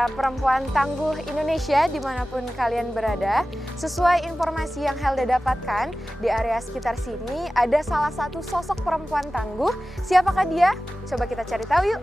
para perempuan tangguh Indonesia dimanapun kalian berada. Sesuai informasi yang Helda dapatkan, di area sekitar sini ada salah satu sosok perempuan tangguh. Siapakah dia? Coba kita cari tahu yuk.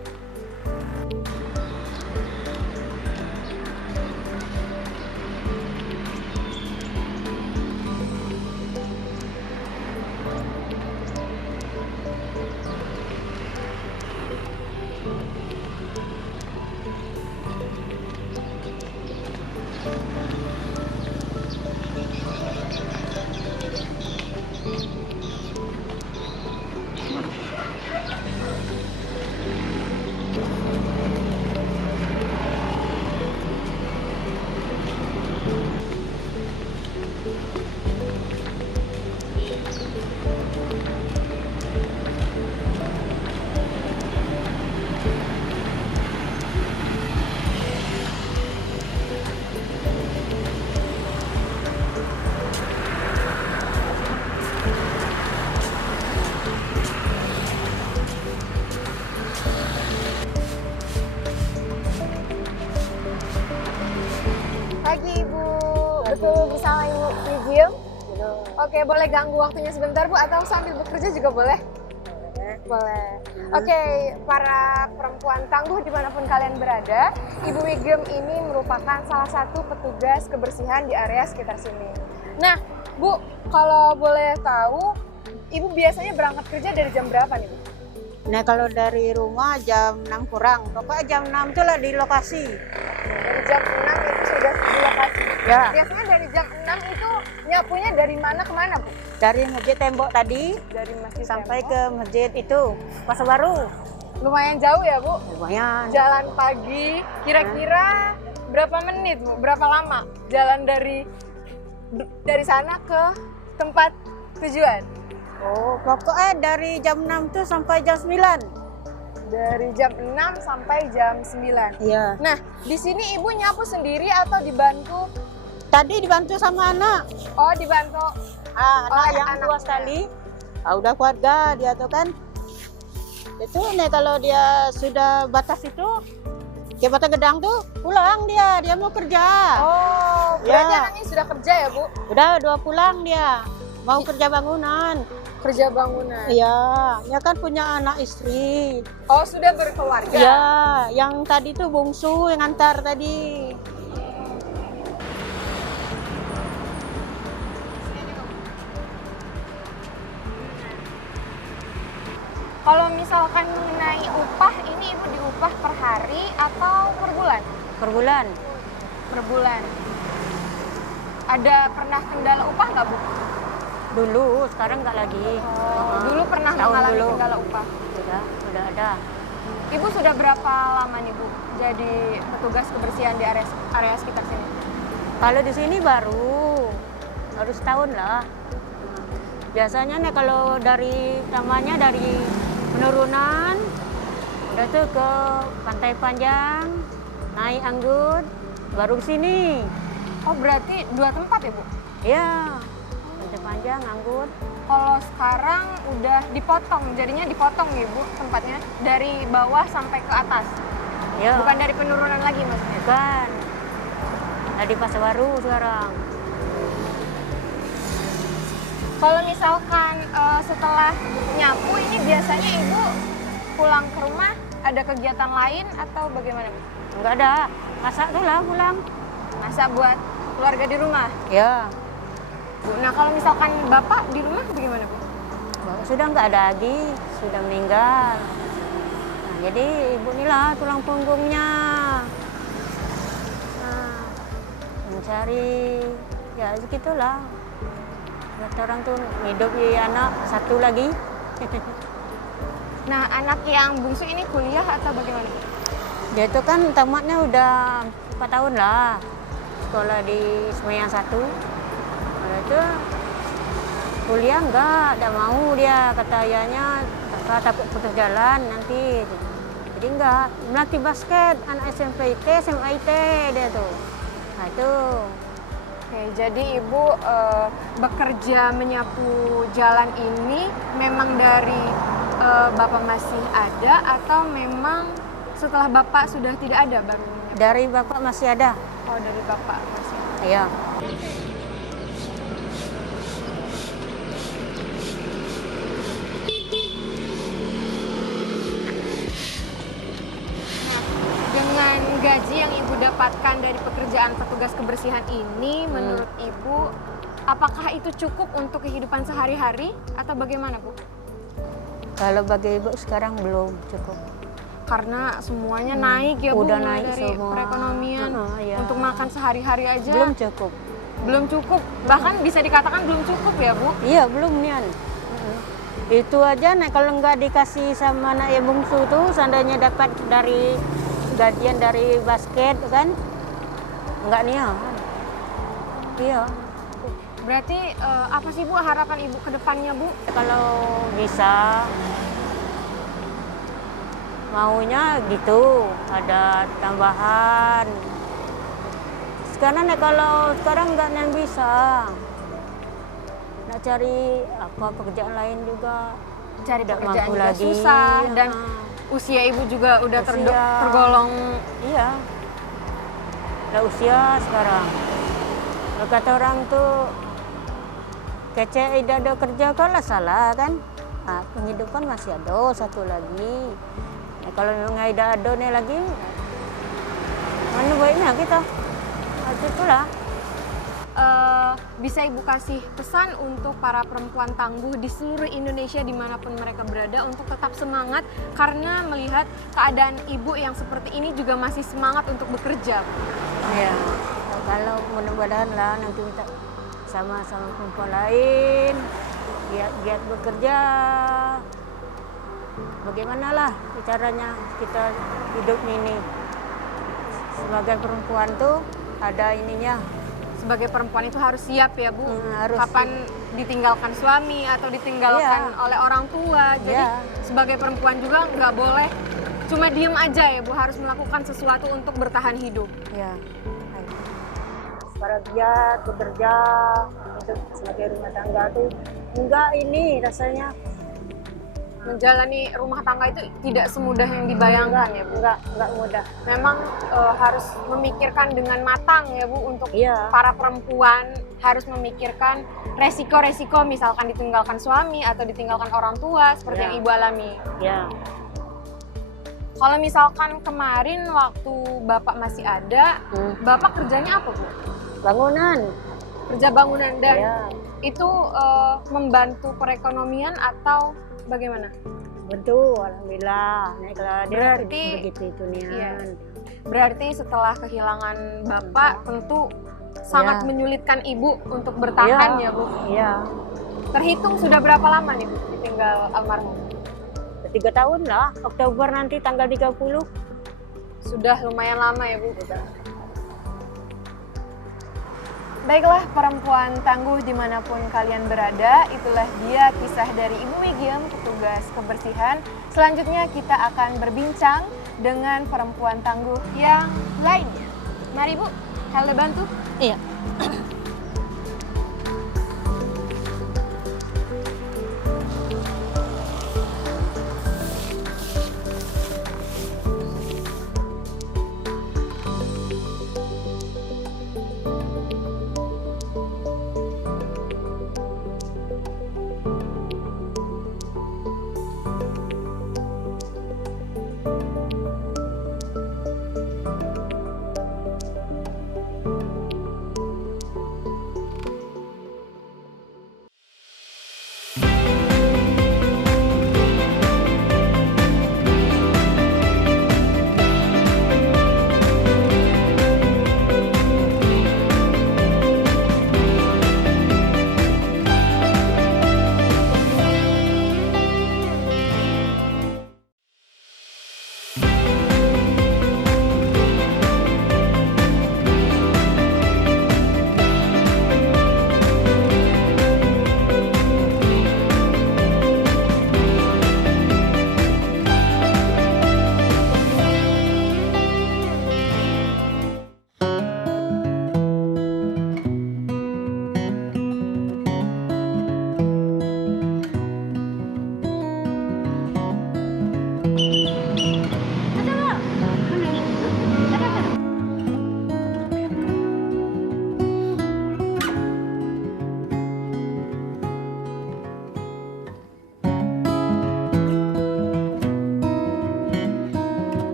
Pagi Ibu, betul bersama Ibu Wigim? Oke, boleh ganggu waktunya sebentar Bu, atau sambil bekerja juga boleh? Boleh. Oke, para perempuan tangguh dimanapun kalian berada, Ibu Wigim ini merupakan salah satu petugas kebersihan di area sekitar sini. Nah, Bu, kalau boleh tahu, Ibu biasanya berangkat kerja dari jam berapa nih Bu? Nah kalau dari rumah jam 6 kurang, pokoknya jam 6 itu lah di lokasi. Dari jam 6 itu sudah di lokasi. Ya. Biasanya dari jam 6 itu nyapunya dari mana ke mana Bu? Dari masjid tembok tadi Dari masjid sampai Tembok. ke masjid itu Pasar Baru. Lumayan jauh ya Bu? Lumayan. Jalan pagi, kira-kira berapa menit Bu? Berapa lama jalan dari sana ke tempat tujuan? Oh, pokoknya dari jam 6 tuh sampai jam 9. Dari jam 6 sampai jam 9. Iya. Nah, di sini Ibu nyapu sendiri atau dibantu? Tadi dibantu sama anak. Oh, dibantu. Anak yang anaknya. tua sekali. Udah keluarga dia tuh kan. Itu nih kalau dia sudah batas itu, dia batas gedang tuh pulang dia mau kerja. Oh, berarti Ya. anaknya sudah kerja ya Bu? Udah 2 pulang dia. Mau kerja bangunan. Kerja bangunan. Iya, dia kan punya anak istri. Oh, sudah berkeluarga? Iya, yang tadi tuh bungsu yang antar tadi. Kalau misalkan mengenai upah, ini Ibu diupah per hari atau per bulan? Per bulan. Per bulan. Ada pernah kendala upah nggak Bu? Dulu, sekarang nggak lagi. Dulu pernah Tahun mengalami dulu. kendala upah. Udah ada. Ibu sudah berapa lama nih Bu jadi petugas kebersihan di area sekitar sini? Kalau di sini baru setahun lah. Biasanya nih kalau namanya dari penurunan, udah tuh ke Pantai Panjang, naik Anggut, baru ke sini. Oh, berarti 2 tempat ya Bu? Iya, Pantai Panjang, Anggut. Kalau sekarang udah dipotong, jadinya dipotong nih Bu tempatnya dari bawah sampai ke atas. Ya. Bukan dari penurunan lagi maksudnya. Bukan. Di Pasar Baru sekarang. Kalau misalkan setelah nyapu ini biasanya Ibu pulang ke rumah ada kegiatan lain atau bagaimana Bu? Enggak ada. Masak tuh lah pulang. Masak buat keluarga di rumah? Ya. Bu, nah kalau misalkan Bapak di rumah bagaimana Bu? Sudah nggak ada lagi. Sudah meninggal. Nah, jadi ibu inilah tulang punggungnya. Nah, mencari ya segitulah. Kata orang tuh hidup ya anak satu lagi. Nah, anak yang bungsu ini kuliah atau bagaimana Bu? Dia itu kan tamatnya udah 4 tahun lah. Sekolah di Semayang 1. Nah, itu kuliah enggak mau dia. Kata ayahnya, kakak takut putus jalan nanti. Jadi enggak, melatih basket, anak SMP IT, SMA IT dia tuh. Nah itu. Oke, jadi Ibu bekerja menyapu jalan ini memang dari Bapak masih ada atau memang setelah Bapak sudah tidak ada baru menyapu? Dari bapak masih ada. Oh, dari bapak masih. Iya. Dengan gaji yang ibu dapatkan dari pekerjaan petugas kebersihan ini, menurut ibu, apakah itu cukup untuk kehidupan sehari-hari atau bagaimana, Bu? Kalau bagi ibu sekarang belum cukup. Karena semuanya naik ya, Bu, Udah mulai naik dari semua. perekonomian. Iya. Untuk makan sehari-hari aja Belum cukup. belum cukup. Bahkan bisa dikatakan belum cukup ya, Bu? Iya, belum Nian. Itu aja nih kalau nggak dikasih sama anak yang bungsu tuh, seandainya dapat dari gajian dari basket kan, nggak Nian. Iya. Berarti apa sih, Bu, harapan ibu ke depannya, Bu? Kalau bisa maunya gitu, ada tambahan. Sekarang nih kalau sekarang nggak yang bisa. Nak cari apa pekerjaan lain juga. Cari Tidak pekerjaan mampu juga lagi. susah Iya. dan usia ibu juga udah Usia. tergolong. Iya. Udah usia sekarang. Kalau kata orang tuh kece tidak ada kerja kalau salah kan. Nah, penghidupan masih ada satu lagi. Nah, kalau memang tidak ada nih lagi, mana baiknya kita? Nah, itulah. Bisa ibu kasih pesan untuk para perempuan tangguh di seluruh Indonesia dimanapun mereka berada untuk tetap semangat karena melihat keadaan ibu yang seperti ini juga masih semangat untuk bekerja. Ya, kalau mudah-mudahan lah nanti kita sama-sama perempuan lain giat bekerja. Bagaimana lah caranya kita hidup ini sebagai perempuan tuh ada ininya. Sebagai perempuan itu harus siap ya, Bu. Harus. Kapan ditinggalkan suami atau ditinggalkan oleh orang tua. Jadi sebagai perempuan juga nggak boleh cuma diem aja ya, Bu. Harus melakukan sesuatu untuk bertahan hidup. Ya. Para giat bekerja untuk sebagai rumah tangga tuh enggak ini rasanya Menjalani rumah tangga itu tidak semudah yang dibayangkan ya, Bu. enggak mudah. Memang harus memikirkan dengan matang ya, Bu, untuk Iya. para perempuan harus memikirkan resiko-resiko misalkan ditinggalkan suami atau ditinggalkan orang tua seperti yang Ibu alami. Ya. Kalau misalkan kemarin waktu Bapak masih ada, Bapak kerjanya apa, Bu? Bangunan. Kerja bangunan dan Ya. itu membantu perekonomian atau bagaimana? Betul, alhamdulillah. Nah, kalau dia Berarti- begitu itu Nian. Iya. Berarti setelah kehilangan Bapak tentu sangat menyulitkan Ibu untuk bertahan ya, Bu. Iya. Terhitung sudah berapa lama nih, Bu, ditinggal almarhum? 3 tahun lah, Oktober nanti tanggal 30. Sudah lumayan lama ya, Bu. Baiklah perempuan tangguh dimanapun kalian berada, itulah dia kisah dari Ibu Wigiem, petugas kebersihan. Selanjutnya kita akan berbincang dengan perempuan tangguh yang lainnya. Mari Bu, Helda bantu. Iya.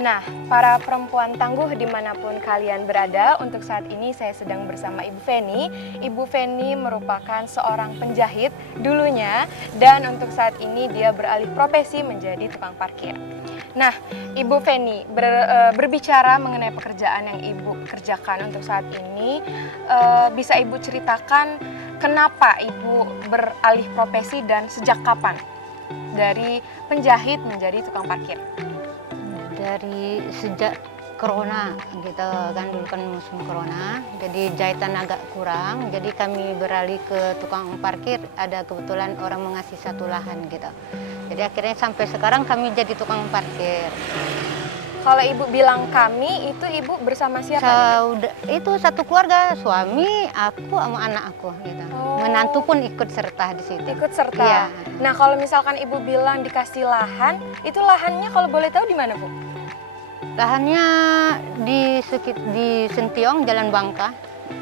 Nah, para perempuan tangguh dimanapun kalian berada, untuk saat ini saya sedang bersama Ibu Feni. Ibu Feni merupakan seorang penjahit dulunya, dan untuk saat ini dia beralih profesi menjadi tukang parkir. Nah, Ibu Feni, berbicara mengenai pekerjaan yang Ibu kerjakan untuk saat ini, bisa Ibu ceritakan kenapa Ibu beralih profesi dan sejak kapan dari penjahit menjadi tukang parkir? Dari sejak corona gitu kan, dulu kan musim corona, jadi jahitan agak kurang, jadi kami beralih ke tukang parkir. Ada kebetulan orang mengasih satu lahan gitu, jadi akhirnya sampai sekarang kami jadi tukang parkir. Kalau Ibu bilang kami, itu Ibu bersama siapa? Itu satu keluarga, suami, aku sama anak aku gitu. Oh. Menantu pun ikut serta di situ. Ikut serta. Iya. Nah, kalau misalkan Ibu bilang dikasih lahan, itu lahannya kalau boleh tahu di mana, Bu? Lahannya di Sentiong, Jalan Bangka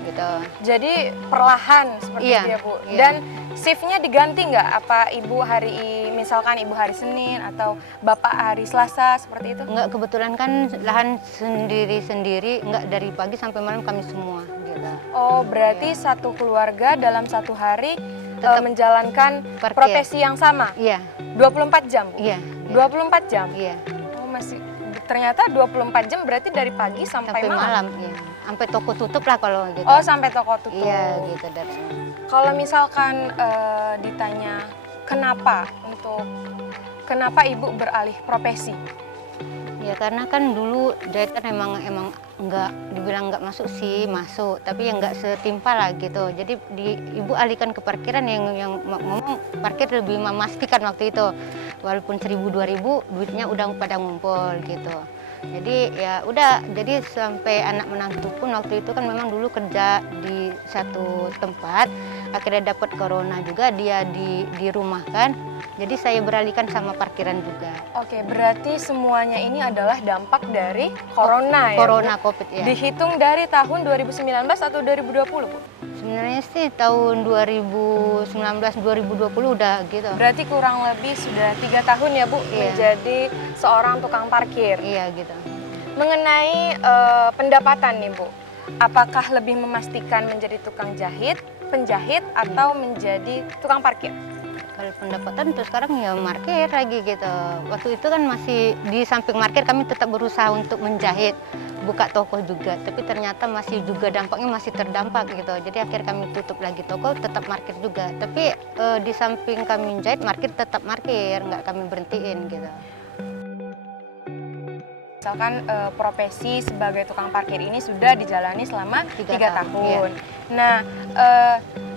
gitu. Jadi perlahan seperti Iya, itu ya, Bu. iya. Dan shiftnya diganti nggak? Apa Ibu misalkan Ibu hari Senin atau Bapak hari Selasa seperti itu? Enggak, kebetulan kan lahan sendiri-sendiri, enggak, dari pagi sampai malam kami semua gitu. Oh, berarti Iya. satu keluarga dalam satu hari Tetap menjalankan parkir. profesi yang sama? Iya, 24 jam, Bu? iya. 24 jam? Iya. Oh, ternyata 24 jam berarti dari pagi sampai malam? Iya. Sampai toko tutup lah kalau gitu. Oh, sampai toko tutup. Iya, gitu dari. Kalau misalkan ditanya kenapa Ibu beralih profesi? Ya karena kan dulu jahitan emang nggak dibilang nggak masuk sih, masuk, tapi yang nggak setimpal lah gitu. Jadi Ibu alihkan ke parkiran yang ngomong parkir lebih memastikan waktu itu. Walaupun 1.000-2.000 duitnya udah pada ngumpul gitu. Jadi ya udah, jadi sampai anak menantu pun waktu itu kan memang dulu kerja di satu tempat, akhirnya dapat corona juga, dia dirumahkan. Jadi saya beralihkan sama parkiran juga. Oke, berarti semuanya ini adalah dampak dari corona ya, Corona, Bu? COVID ya. Dihitung dari tahun 2019 atau 2020, Bu? Sebenarnya sih tahun 2019-2020 udah gitu. Berarti kurang lebih sudah 3 tahun ya, Bu, Iya. menjadi seorang tukang parkir. Iya gitu. Mengenai pendapatan nih, Bu, apakah lebih memastikan menjadi tukang jahit, penjahit, atau menjadi tukang parkir? Kalau pendapatan terus sekarang ya parkir lagi gitu. Waktu itu kan masih di samping parkir kami tetap berusaha untuk menjahit, buka toko juga. Tapi ternyata masih juga dampaknya masih terdampak gitu. Jadi akhir kami tutup lagi toko, tetap parkir juga. Tapi di samping kami menjahit, parkir tetap parkir, nggak kami berhentiin gitu. Misalkan profesi sebagai tukang parkir ini sudah dijalani selama 3 tahun. Iya. Nah,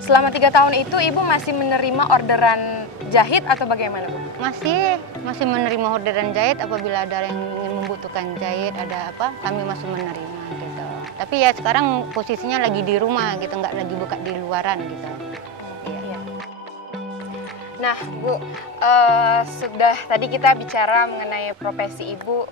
selama 3 tahun itu Ibu masih menerima orderan jahit atau bagaimana, Bu? Masih menerima orderan jahit apabila ada yang ingin membutuhkan jahit, ada apa, kami masih menerima gitu. Tapi ya sekarang posisinya lagi di rumah gitu, nggak lagi buka di luaran gitu. Iya. Nah, Bu, sudah tadi kita bicara mengenai profesi Ibu.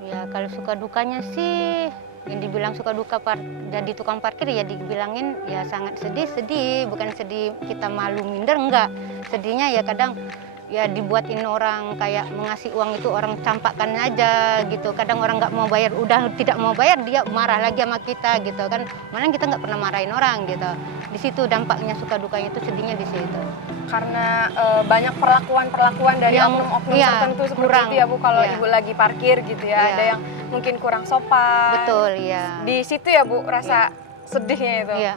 Ya kalau suka dukanya sih, yang dibilang suka duka jadi tukang parkir ya dibilangin ya sangat sedih, bukan sedih kita malu minder, enggak. Sedihnya ya kadang ya dibuatin orang kayak mengasih uang itu orang campakkan aja gitu. Kadang orang nggak mau bayar, udah tidak mau bayar dia marah lagi sama kita gitu kan. Malah kita nggak pernah marahin orang gitu. Di situ dampaknya suka dukanya itu sedihnya di situ. Karena banyak perlakuan dari oknum-oknum tertentu seperti kurang, itu ya Bu, kalau Ibu lagi parkir gitu ya. Ada yang mungkin kurang sopan. Betul ya. Di situ ya Bu rasa sedihnya itu. Iya,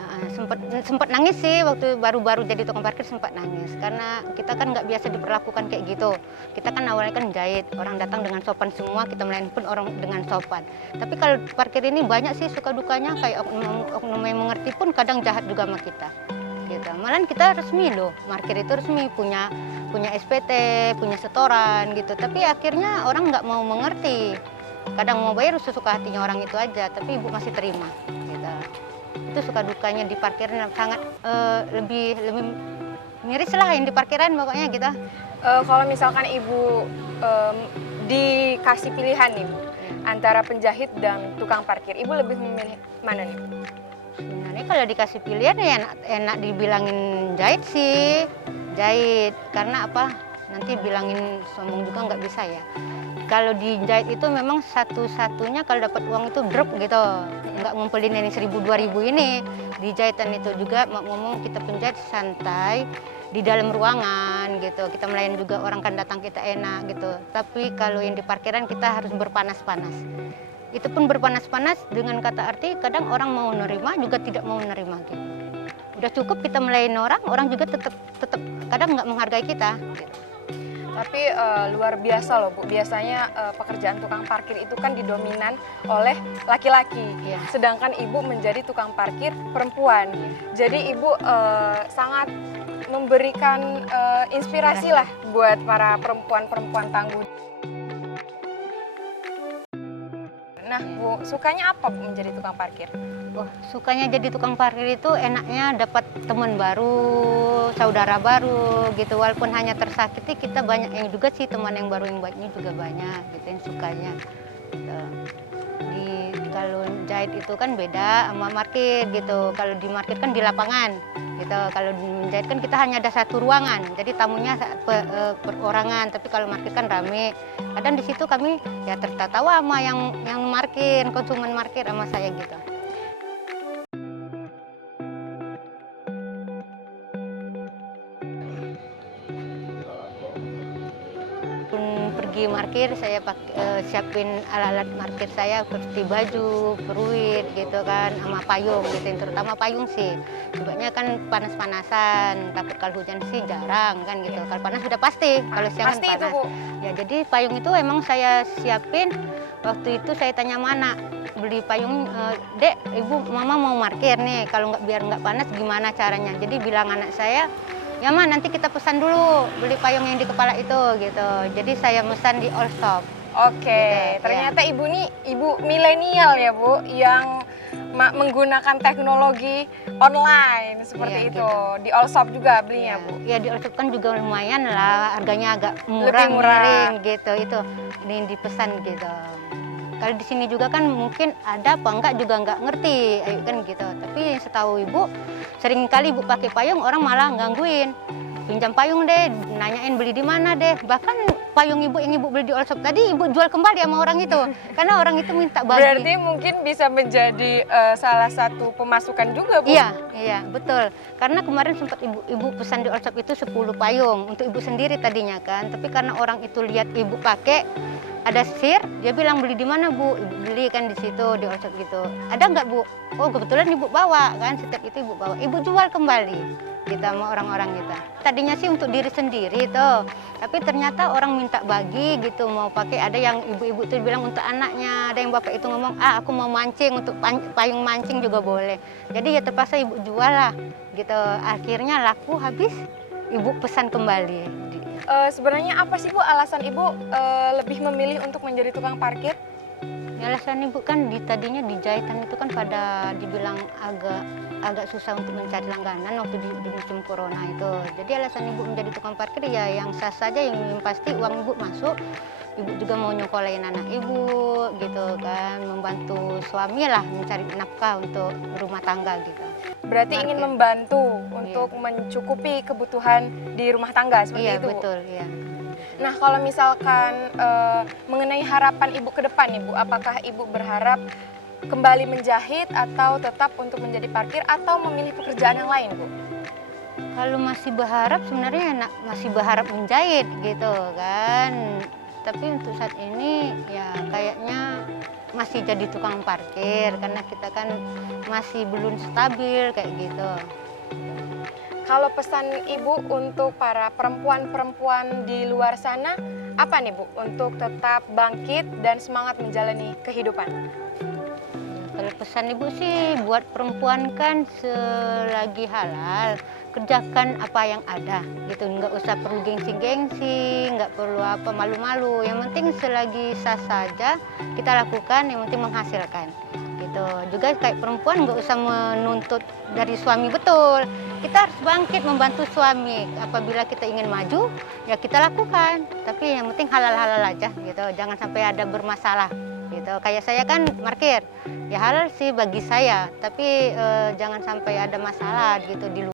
sempat nangis sih waktu baru-baru jadi tukang parkir, sempat nangis karena kita kan nggak biasa diperlakukan kayak gitu. Kita kan awalnya kan jahit, orang datang dengan sopan semua, kita melayani pun orang dengan sopan. Tapi kalau parkir ini banyak sih suka dukanya, kayak oknum yang mengerti pun kadang jahat juga sama kita. Gitu. Malahan kita resmi loh, parkir itu resmi, punya SPT, punya setoran gitu. Tapi akhirnya orang nggak mau mengerti. Kadang mau bayar sesuka hatinya orang itu aja, tapi ibu masih terima. Gitu. Itu suka dukanya di parkiran sangat lebih miris lah yang di parkiran pokoknya gitu. Kalau misalkan Ibu dikasih pilihan nih Bu, antara penjahit dan tukang parkir, Ibu lebih memilih mana nih Bu? Sebenarnya kalau dikasih pilihan ya enak dibilangin jahit sih, jahit. Karena apa? Nanti bilangin sombong juga nggak bisa ya. Kalau di jahit itu memang satu-satunya kalau dapat uang itu drop gitu, nggak ngumpulin ini 1.000-2.000 ini. Di jahitan itu juga ngomong kita penjahit santai di dalam ruangan gitu. Kita melayani juga orang kan datang kita enak gitu. Tapi kalau yang di parkiran kita harus berpanas-panas. Itu pun berpanas-panas dengan kata arti kadang orang mau nerima juga tidak mau nerima gitu. Udah cukup kita melayani orang juga tetap kadang nggak menghargai kita. Gitu. Tapi luar biasa loh Bu, biasanya pekerjaan tukang parkir itu kan didominan oleh laki-laki, sedangkan Ibu menjadi tukang parkir perempuan. Jadi Ibu sangat memberikan inspirasi lah buat para perempuan-perempuan tangguh. Nah Bu, sukanya apa Bu menjadi tukang parkir? Oh, sukanya jadi tukang parkir itu enaknya dapat teman baru, saudara baru gitu. Walaupun hanya tersakiti, kita banyak yang juga sih teman yang baru yang baiknya juga banyak gitu yang sukanya. Gitu. Kalau jahit itu kan beda sama parkir gitu. Kalau di parkir kan di lapangan gitu. Kalau di menjahit kan kita hanya ada satu ruangan, jadi tamunya perorangan. Tapi kalau parkir kan rame. Kadang di situ kami ya tertawa sama yang parkir, konsumen parkir sama saya gitu. Pergi parkir saya siapin alat-alat parkir saya seperti baju, peruit gitu kan, sama payung gitu. Terutama payung sih. Sebabnya kan panas-panasan, takut kalau hujan sih jarang kan gitu. Kalau panas sudah pasti, kalau siang Pasti kan panas. itu, Bu. Ya jadi payung itu emang saya siapin. Waktu itu saya tanya mana beli payung, Dek, Ibu, Mama mau parkir nih. Kalau biar nggak panas gimana caranya? Jadi bilang anak saya, ya Ma, nanti kita pesan dulu beli payung yang di kepala itu gitu. Jadi saya pesan di All Shop. Oke, gitu, ternyata Ibu nih ibu milenial ya Bu, yang menggunakan teknologi online seperti itu. Gitu. Di All Shop juga belinya Bu. Ya di All Shop kan juga lumayan lah, harganya agak murah, Lebih murah. miring gitu. Itu ini dipesan gitu. Kalau di sini juga kan mungkin ada apa enggak juga nggak ngerti kan gitu. Tapi setahu Ibu, sering kali Ibu pakai payung orang malah gangguin. Pinjam payung deh, nanyain beli di mana deh. Bahkan payung Ibu yang Ibu beli di All Shop tadi Ibu jual kembali sama orang itu. Karena orang itu minta bagi. Berarti mungkin bisa menjadi salah satu pemasukan juga Bu. Iya, betul. Karena kemarin sempat Ibu pesan di All Shop itu 10 payung untuk Ibu sendiri tadinya kan. Tapi karena orang itu lihat Ibu pakai ada sir, dia bilang beli di mana Bu? Ibu beli kan di situ di All Shop gitu. Ada nggak Bu? Oh kebetulan Ibu bawa kan, setiap itu Ibu bawa. Ibu jual kembali kita sama orang-orang kita. Tadinya sih untuk diri sendiri tuh, tapi ternyata orang minta bagi gitu mau pakai. Ada yang ibu-ibu tuh bilang untuk anaknya, ada yang bapak itu ngomong aku mau mancing untuk payung mancing juga boleh. Jadi ya terpaksa Ibu jual lah gitu. Akhirnya laku habis, Ibu pesan kembali. Sebenarnya apa sih Bu alasan Ibu lebih memilih untuk menjadi tukang parkir? Ya, alasan Ibu kan tadinya di jahitan itu kan pada dibilang agak susah untuk mencari langganan waktu di musim corona itu. Jadi alasan Ibu menjadi tukang parkir ya yang sah saja, yang pasti uang Ibu masuk. Ibu juga mau nyokolain anak Ibu gitu kan, membantu suami lah mencari nafkah untuk rumah tangga gitu. Berarti ingin Market. membantu untuk mencukupi kebutuhan di rumah tangga seperti Iya itu, Bu? betul, iya. Nah, kalau misalkan mengenai harapan Ibu ke depan nih, Bu, apakah Ibu berharap kembali menjahit atau tetap untuk menjadi parkir atau memilih pekerjaan yang lain, Bu? Kalau masih berharap sebenarnya masih berharap menjahit gitu kan. Tapi untuk saat ini ya kayaknya masih jadi tukang parkir karena kita kan masih belum stabil kayak gitu. Kalau pesan Ibu untuk para perempuan-perempuan di luar sana, apa nih, Bu, untuk tetap bangkit dan semangat menjalani kehidupan? Kalau pesan ibu sih buat perempuan kan selagi halal kerjakan apa yang ada gitu, nggak usah perlu gengsi-gengsi, nggak perlu apa malu-malu. Yang penting selagi sah saja kita lakukan, yang penting menghasilkan gitu. Juga kayak perempuan nggak usah menuntut dari suami, betul. Kita harus bangkit membantu suami. Apabila kita ingin maju ya kita lakukan, tapi yang penting halal-halal aja gitu, jangan sampai ada bermasalah gitu. Kayak saya kan parkir, ya halal sih bagi saya, tapi jangan sampai ada masalah gitu di luar.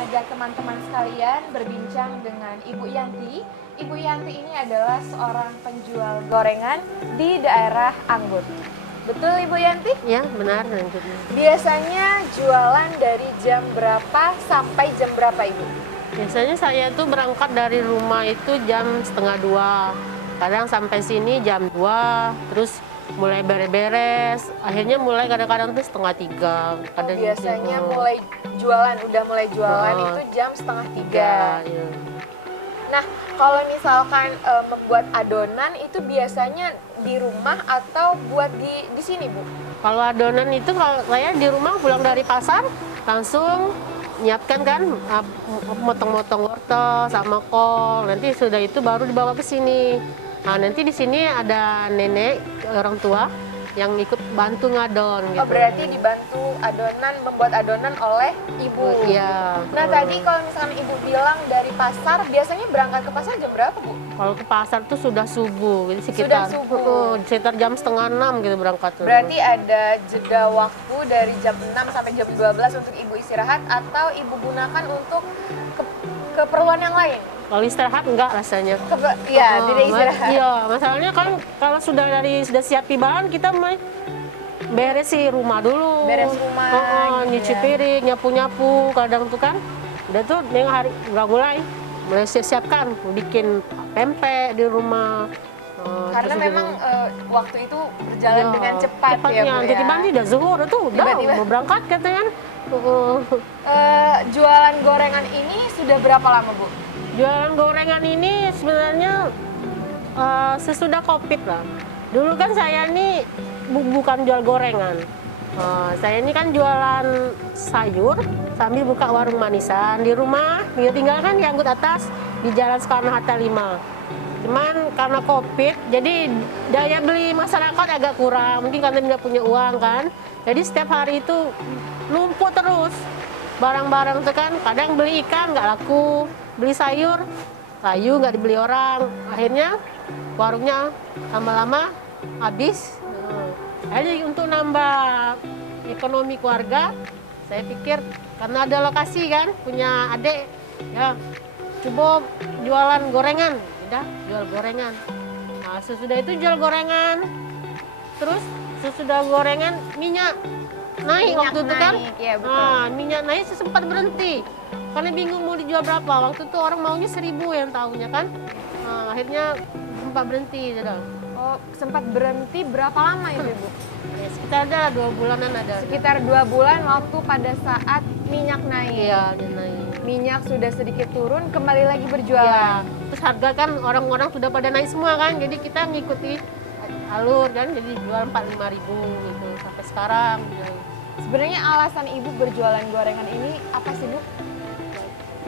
Ajak teman-teman sekalian berbincang dengan Ibu Yanti. Ibu Yanti ini adalah seorang penjual gorengan di daerah Anggur. Betul, Ibu Yanti? Ya, benar lanjutnya. Biasanya jualan dari jam berapa sampai jam berapa, Ibu? Biasanya saya tuh berangkat dari rumah itu jam 1:30. Kadang sampai sini jam 2, terus mulai beres-beres. Akhirnya mulai kadang-kadang tuh 2:30. Kadang Biasanya udah mulai jualan itu jam 2:30. Ya. Nah, kalau misalkan membuat adonan itu biasanya di rumah atau buat di sini, Bu? Kalau adonan itu kalau saya di rumah pulang dari pasar langsung nyiapkan kan motong-motong wortel sama kol. Nanti sudah itu baru dibawa ke sini. Nah, nanti di sini ada nenek orang tua yang ikut bantu ngadon gitu. Oh, berarti dibantu adonan, membuat adonan oleh ibu. Iya. Nah, tadi kalau misalkan ibu bilang dari pasar, biasanya berangkat ke pasar jam berapa, Bu? Kalau ke pasar tuh sudah subuh, jadi sekitar Sudah subuh. sekitar jam setengah 6 gitu berangkat tuh. Berarti ada jeda waktu dari jam 6 sampai jam 12 untuk ibu istirahat atau ibu gunakan untuk keperluan yang lain? Kalau istirahat enggak rasanya. Iya, tidak istirahat. Iya, masalahnya kan kalau sudah siap bahan kita beresi rumah dulu. Beres rumah, gitu nyuci ya. piring, nyapu-nyapu, kadang tuh kan. Udah tuh yang hari udah mulai siapkan bikin pempek di rumah. Karena terus memang waktu itu berjalan iya, dengan cepat ya, Bu cepatnya. ya. Jadi mandi udah zuhur tuh udah Tiba-tiba. mau berangkat katanya. Jualan gorengan ini sudah berapa lama, Bu? Jualan gorengan ini sebenarnya sesudah Covid lah. Dulu kan saya ini bukan jual gorengan. Saya ini kan jualan sayur sambil buka warung manisan di rumah. Dia tinggal kan di Anggut Atas di Jalan Soekarno-Hatta 5. Cuman karena Covid, jadi daya beli masyarakat agak kurang. Mungkin karena tidak punya uang kan. Jadi setiap hari itu numpuk terus. Barang-barang itu kan, kadang beli ikan nggak laku, beli sayur nggak dibeli orang. Akhirnya warungnya lama-lama habis. Jadi untuk nambah ekonomi keluarga, saya pikir karena ada lokasi kan, punya adik, ya coba jualan gorengan. Udah jual gorengan. Nah, sesudah itu jual gorengan. Terus sesudah gorengan minyak naik waktu itu kan. Ya, betul. Nah, minyak naik sempat berhenti. Karena bingung mau dijual berapa. Waktu itu orang maunya 1.000 yang tahunya kan. Nah, akhirnya sempat berhenti sudah. Oh, sempat berhenti berapa lama itu, Ibu? Ya, sekitar ada 2 bulanan ada. Sekitar 2 bulan waktu pada saat minyak naik. Iya, dia naik. Minyak sudah sedikit turun, kembali lagi Iya. berjualan. Terus harga kan orang-orang sudah pada naik semua kan. Jadi kita ngikuti alur kan, jadi jual 45.000 gitu sampai sekarang. Sebenarnya alasan Ibu berjualan gorengan ini apa sih, Bu?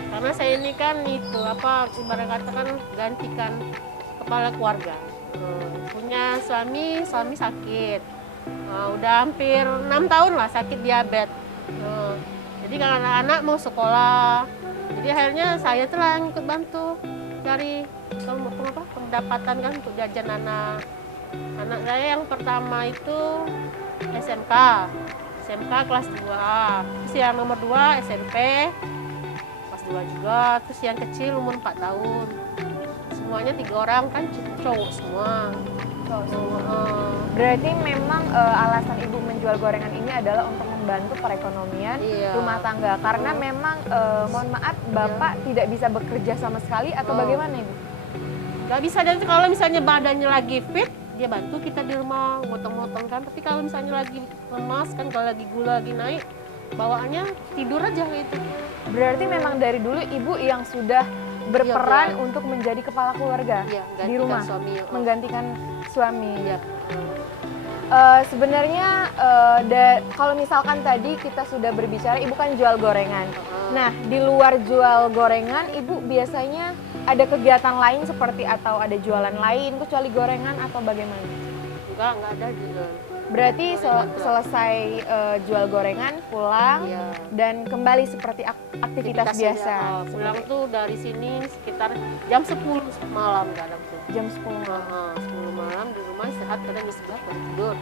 Karena saya ini kan itu ibarat kata kan gantikan kepala keluarga. Punya suami sakit. Udah hampir 6 tahun lah sakit diabetes. Jadi kan anak-anak mau sekolah. Jadi akhirnya saya tuh lah yang ikut bantu cari pendapatan kan untuk jajan anak. Anak saya yang pertama itu SMK kelas 2. Terus yang nomor 2 SMP kelas 2 juga. Terus yang kecil umur 4 tahun. Semuanya 3 orang kan cowok semua. Berarti memang alasan Ibu menjual gorengan ini adalah untuk membantu perekonomian rumah tangga. Karena memang, mohon maaf, Bapak tidak bisa bekerja sama sekali atau bagaimana, Ibu? Gak bisa, dan kalau misalnya badannya lagi fit, dia bantu kita di rumah, motong-motong kan. Tapi kalau misalnya lagi lemas kan, kalau lagi gula lagi naik, bawaannya tidur aja gitu. Berarti memang dari dulu Ibu yang sudah berperan untuk menjadi kepala keluarga di rumah, suami. menggantikan suami. Iya. Sebenarnya kalau misalkan tadi kita sudah berbicara, Ibu kan jual gorengan. Nah, di luar jual gorengan, Ibu biasanya ada kegiatan lain seperti atau ada jualan lain kecuali gorengan atau bagaimana? Enggak ada juga. Berarti selesai jual gorengan, pulang dan kembali seperti aktivitas biasa. Pulang tuh dari sini sekitar jam 10 malam kadang tuh. Jam 10 malam. 10 malam di rumah istirahat, kadang di sebelah baru tidur.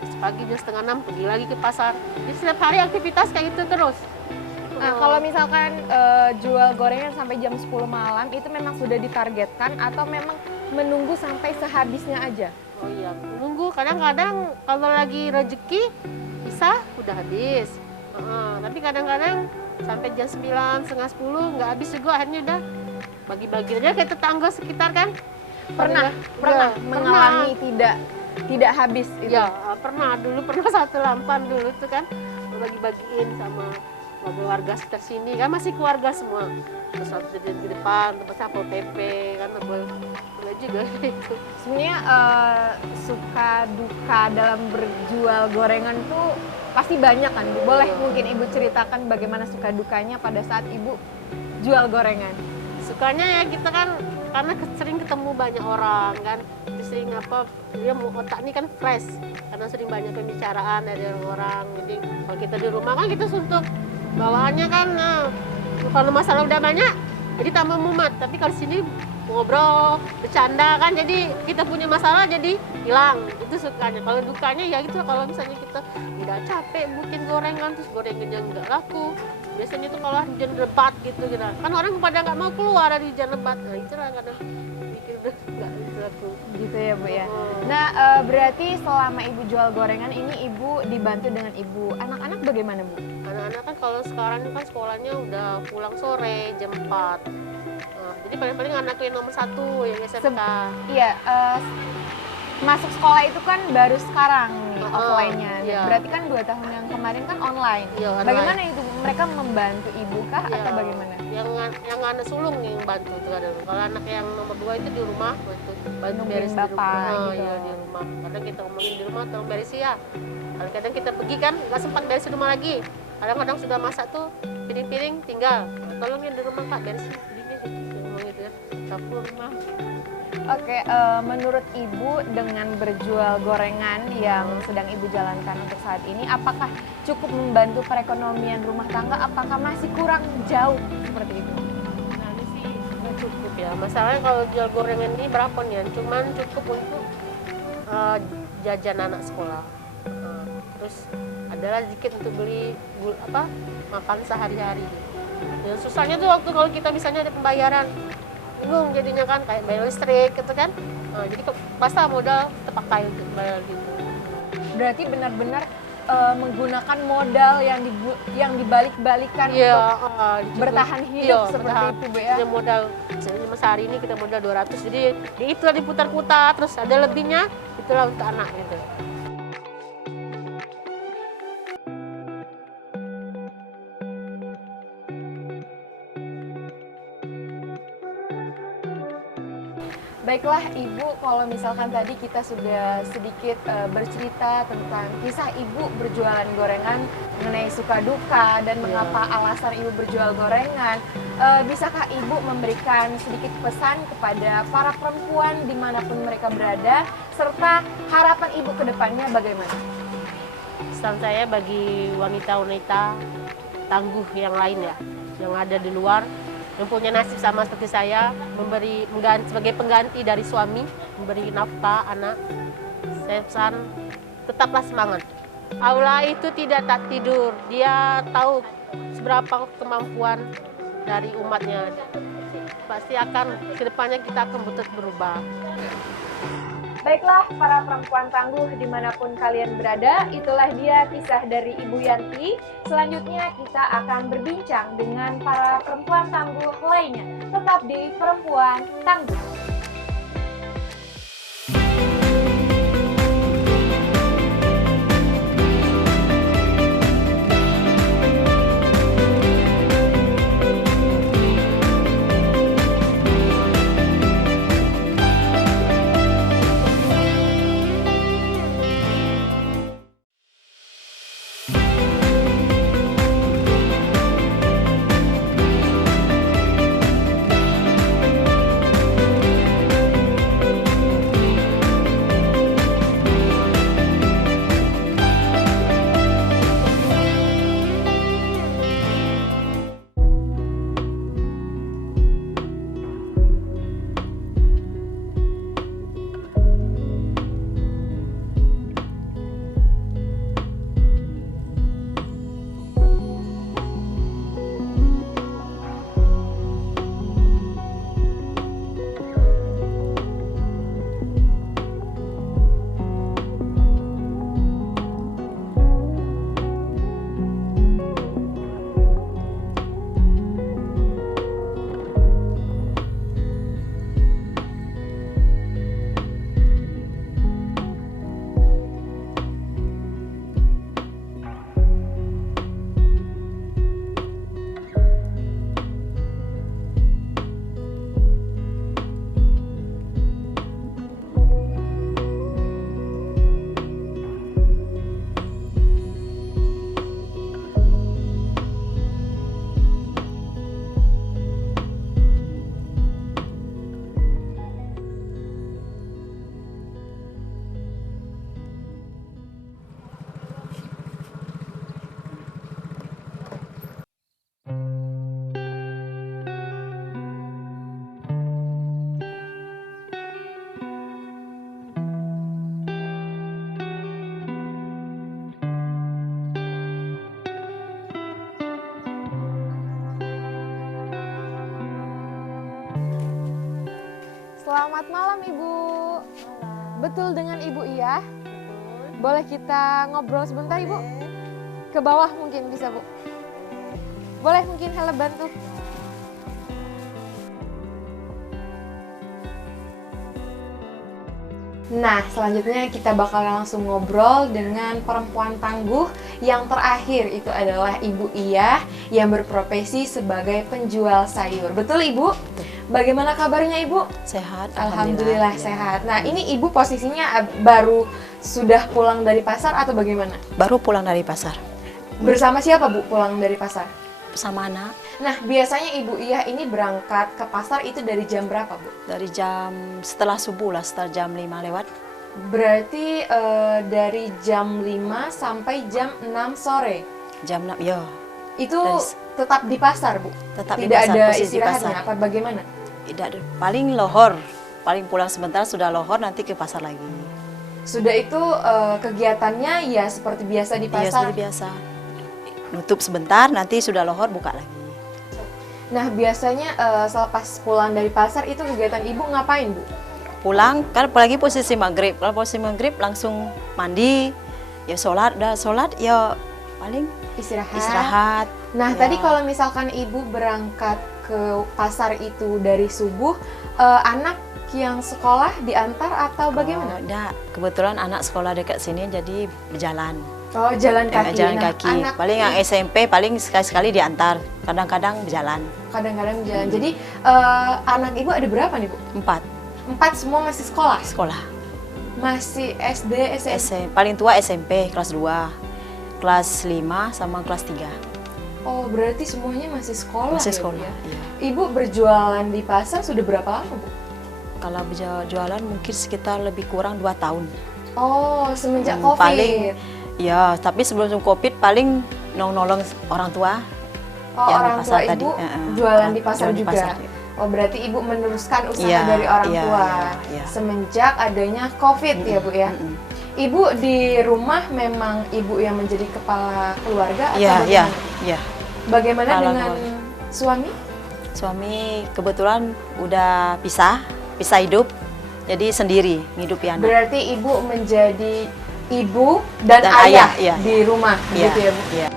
Terus pagi jam setengah 6 pergi lagi ke pasar. Jadi setiap hari aktivitas kayak gitu terus. Nah, kalau misalkan jual gorengan sampai jam 10 malam itu memang sudah ditargetkan atau memang menunggu sampai sehabisnya aja? Oh iya, menunggu. Kadang-kadang kalau lagi rezeki bisa udah habis. Tapi kadang-kadang sampai jam 9, setengah 10 nggak habis juga, akhirnya udah bagi-bagi aja ke tetangga sekitar kan. Pernah mengalami tidak habis itu? Ya, pernah satu lampan dulu tuh kan bagi-bagiin sama warga sekitar sini kan, masih keluarga semua. Terus waktu di depan tempat Satpol PP kan boleh juga gitu. Sebenarnya suka duka dalam berjual gorengan tuh pasti banyak kan, Bu? Boleh mungkin Ibu ceritakan bagaimana suka dukanya pada saat Ibu jual gorengan? Sukanya ya kita kan karena sering ketemu banyak orang kan, terus sering apa, dia mau otak ini kan fresh karena sering banyak pembicaraan dari orang. Jadi kalau kita di rumah kan kita suntuk bawaannya kan, nah, kalau masalah udah banyak jadi tambah mumet. Tapi kalau sini ngobrol, bercanda kan, jadi kita punya masalah jadi hilang. Itu sukanya. Kalau dukanya ya gitu, kalau misalnya kita udah capek bikin gorengan, terus gorengannya nggak laku. Biasanya itu kalau hujan lebat gitu, kan orang pada nggak mau keluar dari hujan lebat. Nah itu lah kadang bikin udah nggak laku. Gitu ya Bu ya. Nah berarti selama Ibu jual gorengan ini Ibu dibantu dengan Ibu. Anak-anak bagaimana Bu? Anak-anak kan kalau sekarang kan sekolahnya udah pulang sore jam 4. Nah, jadi paling-paling anak yang nomor 1 yang SMK. Iya, masuk sekolah itu kan baru sekarang nih offline-nya. Iya. Berarti kan 2 tahun yang kemarin kan online. Iya, online. Bagaimana itu mereka membantu Ibu kah Iya, atau bagaimana? Yang anak sulung yang bantu tuh kadang. Kalau anak yang nomor 2 itu di rumah bantu Nungguin beres di bapak rumah. gitu. Iya di rumah. Kadang kita ngomongin di rumah tolong beres ya. Kadang kita pergi kan nggak sempat beres di rumah lagi. Kadang-kadang sudah masak tuh piring-piring tinggal. Tolong yang di rumah Kak beres ini ngomong gitu ya. Dapur rumah. Oke, menurut Ibu dengan berjual gorengan yang sedang Ibu jalankan untuk saat ini, apakah cukup membantu perekonomian rumah tangga? Apakah masih kurang jauh seperti itu? Nah ini sih nggak cukup ya. Masalahnya kalau jual gorengan ini berapa nih? Cuman cukup untuk jajan anak sekolah. Terus adalah sedikit untuk beli makan sehari-hari. Yang susahnya tuh waktu kalau kita misalnya ada pembayaran, bingung jadinya kan kayak bayar listrik gitu kan. Nah, jadi pasti modal terpakai untuk bayar gitu. Berarti benar-benar menggunakan modal yang dibalik-balikan Iya, untuk bertahan hidup seperti itu Bu ya. Punya modal, misalnya sehari ini kita modal 200, jadi itulah diputar-putar, terus ada lebihnya, itulah untuk anak gitu. Baiklah Ibu, kalau misalkan tadi kita sudah sedikit bercerita tentang kisah Ibu berjualan gorengan mengenai suka duka dan mengapa alasan Ibu berjual gorengan, bisakah Ibu memberikan sedikit pesan kepada para perempuan dimanapun mereka berada, serta harapan Ibu ke depannya bagaimana? Pesan saya bagi wanita-wanita tangguh yang lain ya, yang ada di luar, yang punya nasib sama seperti saya, sebagai pengganti dari suami, memberi nafkah anak. Saya pesan, tetaplah semangat. Allah itu tidak tak tidur, dia tahu seberapa kemampuan dari umatnya. Pasti akan, kedepannya kita akan betul berubah. Baiklah para perempuan tangguh dimanapun kalian berada, itulah dia kisah dari Ibu Yanti. Selanjutnya kita akan berbincang dengan para perempuan tangguh lainnya. Tetap di Perempuan Tangguh. Selamat malam Ibu. Betul dengan Ibu Iyah? Boleh kita ngobrol sebentar Ibu? Ke bawah mungkin bisa Bu. Boleh mungkin Hela bantu. Nah, selanjutnya kita bakal langsung ngobrol dengan perempuan tangguh yang terakhir, itu adalah Ibu Iyah yang berprofesi sebagai penjual sayur. Betul Ibu? Bagaimana kabarnya Ibu? Sehat, Alhamdulillah ya. sehat. Nah, ini Ibu posisinya baru sudah pulang dari pasar atau bagaimana? Baru pulang dari pasar Bersama siapa Bu pulang dari pasar? sama anak. Nah, biasanya Ibu Iyah ini berangkat ke pasar itu dari jam berapa Bu? Dari jam setelah subuh lah, setelah jam 5 lewat. Berarti dari jam 5 sampai jam 6 sore. Jam 6, ya. Itu Dari- tetap di pasar, Bu? Tetap di Tidak pasar, ada posisi di istirahatnya, pasar. apa bagaimana? Tidak, paling lohor. Paling pulang sebentar sudah lohor, nanti ke pasar lagi. Sudah itu kegiatannya ya seperti biasa di Iya, pasar? seperti biasa. Nutup sebentar, nanti sudah lohor, buka lagi. Nah, biasanya selepas pulang dari pasar itu kegiatan Ibu ngapain, Bu? Pulang, kan apalagi posisi maghrib. Kalau posisi maghrib langsung mandi, ya sholat, udah sholat, ya paling istirahat. Nah, Ya. tadi kalau misalkan Ibu berangkat ke pasar itu dari subuh, anak yang sekolah diantar atau bagaimana? Oh, enggak. Kebetulan anak sekolah dekat sini, jadi berjalan. Oh, jalan kaki. Jalan Nah, kaki. anak Paling yang SMP paling sekali-sekali diantar. Kadang-kadang berjalan. kadang-kadang jalan. Jadi anak Ibu ada berapa nih, Bu? 4 4 semua masih sekolah? sekolah. Masih SD, SMP? Paling tua SMP kelas 2. Kelas 5 sama kelas 3. Oh, berarti semuanya masih sekolah Masih ya, Bu, sekolah. ya? Iya. Ibu berjualan di pasar sudah berapa lama, Bu? Kalau jualan mungkin sekitar lebih kurang 2 tahun. Oh, semenjak Hmm, COVID. paling ya, tapi sebelum Covid paling nolong orang tua. Oh, yang di orang pasar tua tadi. Ibu Heeh. jualan di pasar Jualan di juga? pasar. Oh, berarti Ibu meneruskan usaha Iya, dari orang iya, tua iya. semenjak adanya COVID ya, Bu ya? Mm-mm. Ibu di rumah memang Ibu yang menjadi kepala keluarga atau Iya, iya, bagaimana? iya. Bagaimana Kepala dengan keluarga. suami? Suami kebetulan udah pisah hidup, jadi sendiri ngidupi anak. Berarti Ibu menjadi ibu dan, Dan ayah, ayah, iya. di rumah, Iya, gitu ya, Bu? iya.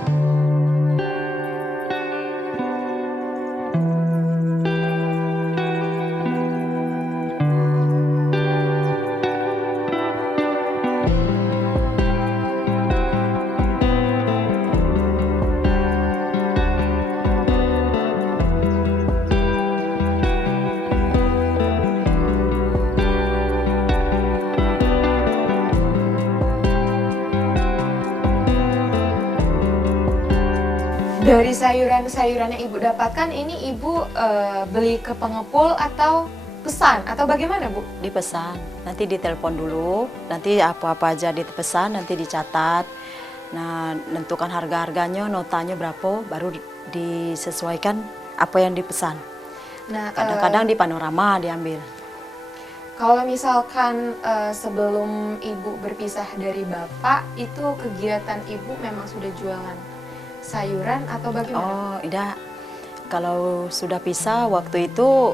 Dari sayuran-sayuran yang Ibu dapatkan, ini Ibu beli ke pengepul atau pesan? Atau bagaimana, Bu? Dipesan, nanti ditelepon dulu, nanti apa-apa aja dipesan, nanti dicatat. Nah, nentukan harga-harganya, notanya berapa, baru disesuaikan apa yang dipesan. Nah, Kadang-kadang di panorama diambil. kalau misalkan sebelum Ibu berpisah dari Bapak, itu kegiatan Ibu memang sudah jualan sayuran atau bagaimana? Oh, tidak. Kalau sudah pisah, waktu itu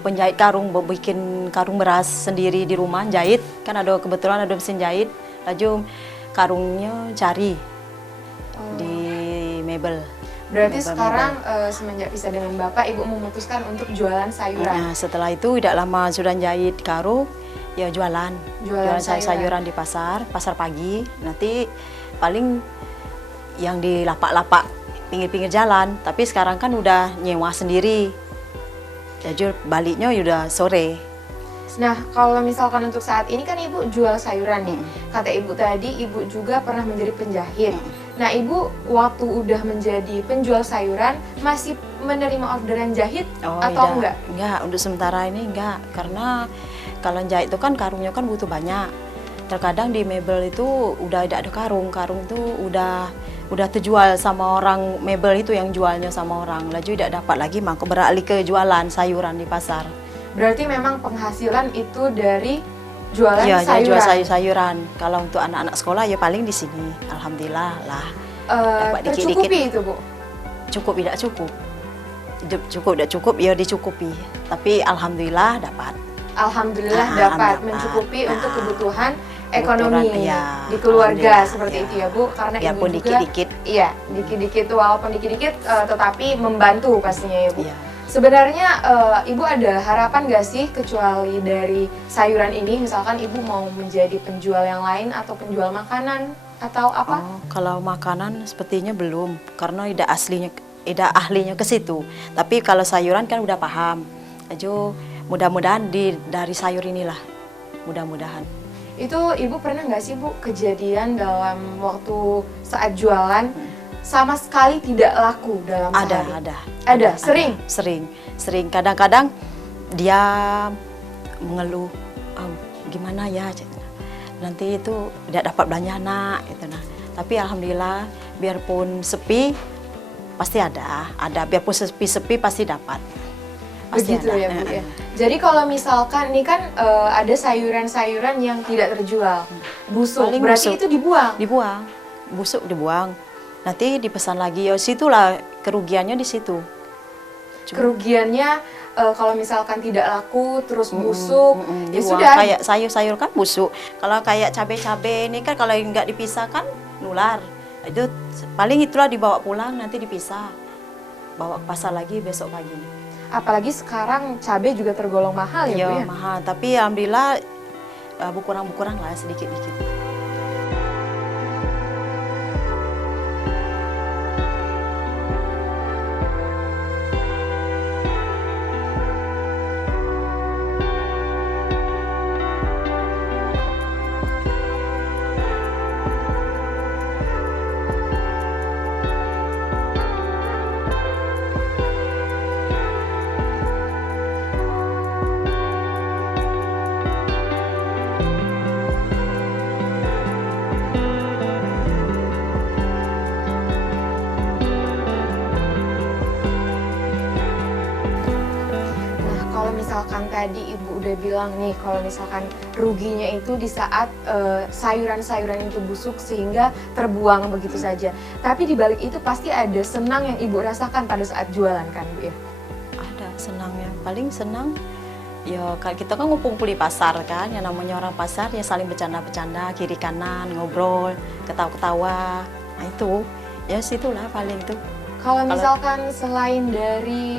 penjahit karung, bikin karung beras sendiri di rumah, jahit. Kan ada kebetulan ada mesin jahit, lalu karungnya cari Oh. di mebel. Berarti Mebel-mebel. sekarang semenjak pisah dengan Bapak, Ibu memutuskan untuk jualan sayuran. Nah, setelah itu tidak lama sudah jahit karung, ya jualan. Jualan sayuran di pasar pagi. Nanti paling yang di lapak-lapak pinggir-pinggir jalan. Tapi sekarang kan udah nyewa sendiri. Jadi baliknya udah sore. Nah, kalau misalkan untuk saat ini kan Ibu jual sayuran nih. Kata Ibu tadi, Ibu juga pernah menjadi penjahit. Nah, Ibu waktu udah menjadi penjual sayuran, masih menerima orderan jahit atau enggak? Enggak, untuk sementara ini enggak. Karena kalau jahit itu kan karungnya kan butuh banyak. Terkadang di mebel itu udah tidak ada karung. Karung itu udah terjual sama orang mebel itu yang jualnya sama orang. Lalu tidak dapat lagi, maka beralih ke jualan sayuran di pasar. Berarti memang penghasilan itu dari jualan Iya, sayuran. jual sayur-sayuran. Kalau untuk anak-anak sekolah ya paling di sini. Alhamdulillah lah. dapat dikit-dikit. Tercukupi itu, Bu? Cukup tidak cukup. Cukup tidak cukup ya dicukupi. Tapi alhamdulillah dapat. alhamdulillah dapat mencukupi untuk kebutuhan ekonomi ya, di keluarga alhamdulillah, seperti ya. itu ya Bu, karena Ya Ibu pun juga dikit-dikit. iya, dikit-dikit walaupun dikit-dikit tetapi membantu pastinya ya Bu. Ya. Sebenarnya Ibu ada harapan nggak sih kecuali dari sayuran ini, misalkan Ibu mau menjadi penjual yang lain atau penjual makanan atau apa? Oh, kalau makanan sepertinya belum, karena tidak ahlinya ke situ. Tapi kalau sayuran kan udah paham. Ajo, mudah-mudahan dari sayur inilah, mudah-mudahan. Itu Ibu pernah nggak sih Bu kejadian dalam waktu saat jualan sama sekali tidak laku dalam sehari? Ada, sering? Sering. Kadang-kadang dia mengeluh, gimana ya, nanti itu tidak dapat belanja nak, gitu nah. Tapi alhamdulillah, biarpun sepi, pasti ada. Biarpun sepi pasti dapat. Pasti Begitu ada. ya Bu ya. Jadi kalau misalkan ini kan ada sayuran-sayuran yang tidak terjual, busuk, Paling berarti busuk. itu dibuang? Dibuang, busuk dibuang. Nanti dipesan lagi, ya situlah kerugiannya di situ. Kerugiannya kalau misalkan tidak laku terus busuk, ya Dibuang. sudah. Kayak sayur-sayur kan busuk. Kalau kayak cabai-cabai ini kan kalau nggak dipisah kan nular. Itu paling itulah dibawa pulang nanti dipisah. Bawa ke pasar lagi besok pagi. Apalagi sekarang cabai juga tergolong mahal ya Bu Iya ya? mahal, tapi alhamdulillah berkurang lah sedikit-sedikit. Nah, kalau misalkan tadi Ibu udah bilang nih, kalau misalkan ruginya itu di saat sayuran-sayuran itu busuk sehingga terbuang begitu saja. Tapi di balik itu pasti ada senang yang Ibu rasakan pada saat jualan kan Bu ya? Ada senangnya, paling senang. Ya kita kan ngumpul di pasar kan, yang namanya orang pasar ya saling bercanda-bercanda, kiri kanan, ngobrol, ketawa-ketawa. Nah itu, ya situlah paling itu. Kalau misalkan selain dari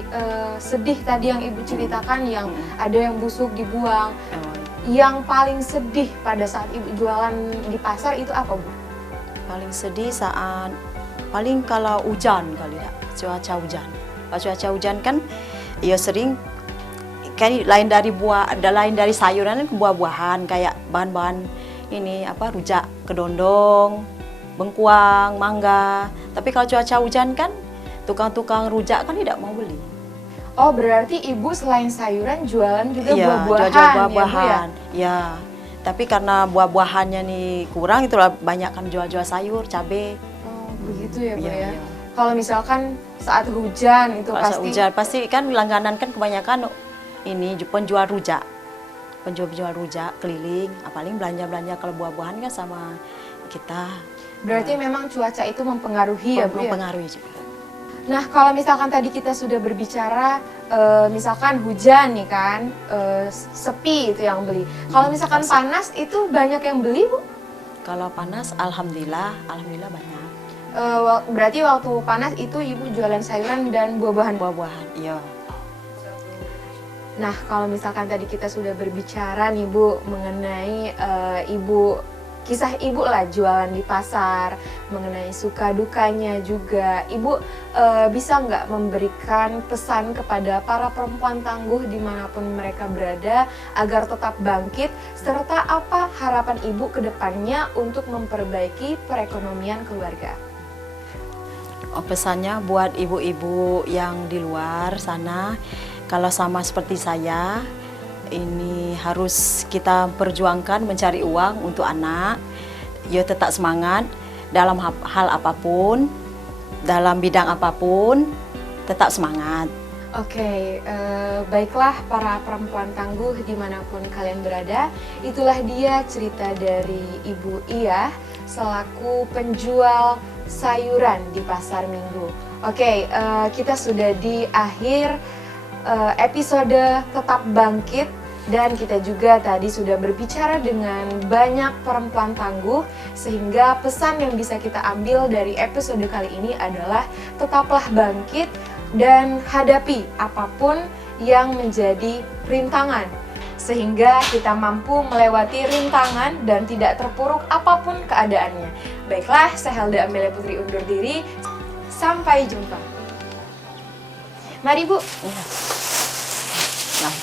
sedih tadi yang Ibu ceritakan yang ada yang busuk dibuang, yang paling sedih pada saat Ibu jualan di pasar itu apa Bu? Paling sedih saat, paling kalau hujan kali ya, cuaca hujan. Kalau cuaca hujan kan, ya sering, kayak lain dari lain dari sayuran kan buah-buahan, kayak bahan-bahan ini apa rujak, kedondong, bengkuang, mangga. Tapi kalau cuaca hujan kan, tukang-tukang rujak kan tidak mau beli. Oh, berarti Ibu selain sayuran jualan juga Iya, buah-buahan jual-jual ya Bu ya? buah-buahan. Ya, tapi karena buah-buahannya nih kurang, itulah banyak kan jual-jual sayur, cabai. Oh, begitu ya Bu Iya, ya? iya. Kalau misalkan saat hujan itu Pas pasti hujan pasti kan langganan kan kebanyakan ini penjual rujak. Penjual rujak keliling, paling belanja-belanja kalau buah-buahan kan sama kita. berarti memang cuaca itu mempengaruhi ya Bu ya? Mempengaruhi juga. Nah, kalau misalkan tadi kita sudah berbicara misalkan hujan nih kan, sepi itu yang beli. Kalau misalkan panas itu banyak yang beli Bu? Kalau panas alhamdulillah banyak. Berarti waktu panas itu Ibu jualan sayuran dan buah-buahan. Buah-buahan, iya. Nah, kalau misalkan tadi kita sudah berbicara nih Bu mengenai kisah Ibu lah jualan di pasar, mengenai suka dukanya juga. Ibu bisa nggak memberikan pesan kepada para perempuan tangguh dimanapun mereka berada agar tetap bangkit, serta apa harapan Ibu ke depannya untuk memperbaiki perekonomian keluarga? Pesannya buat ibu-ibu yang di luar sana, kalau sama seperti saya, ini harus kita perjuangkan mencari uang untuk anak. Ya tetap semangat dalam hal apapun, dalam bidang apapun, tetap semangat. Oke, baiklah para perempuan tangguh dimanapun kalian berada, itulah dia cerita dari Ibu Iyah selaku penjual sayuran di Pasar Minggu. Oke, kita sudah di akhir episode Tetap Bangkit Dan kita juga tadi sudah berbicara dengan banyak perempuan tangguh, sehingga pesan yang bisa kita ambil dari episode kali ini adalah tetaplah bangkit dan hadapi apapun yang menjadi rintangan, sehingga kita mampu melewati rintangan dan tidak terpuruk apapun keadaannya. Baiklah, saya Helda Amelia Putri undur diri. Sampai jumpa. Mari Bu. Nah.